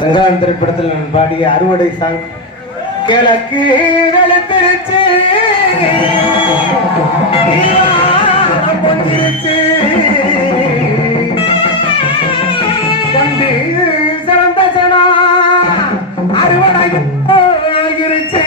சங்கரான் திரைப்படத்தில் நான் பாடிய அறுவடை சாங் கிழக்கு வெளுத்திருச்சு ஈரம் பொங்கிருச்சு. கண்டு சிறந்த ஜனம் அறுவடை ஆகிருச்சு.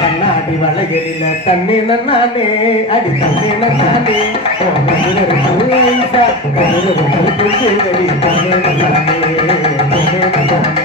கண்ணாடி வளையலில தண்ணி நன்னானே அடி தண்ணி நன்னானே கதிரொரு பூசேதடி, தண்ணி நன்னானே, தண்ணி நன்னானே.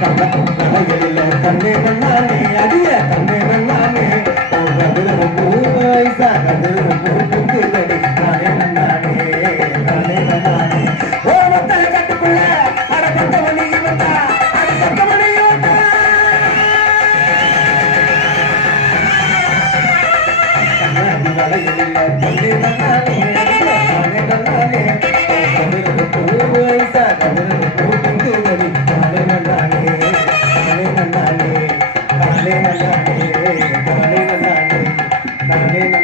கண்ணாடியில தண்ணி நன்னானே, அடிய தண்ணி நன்னானே, ஓ, கதிரொரு பூசா,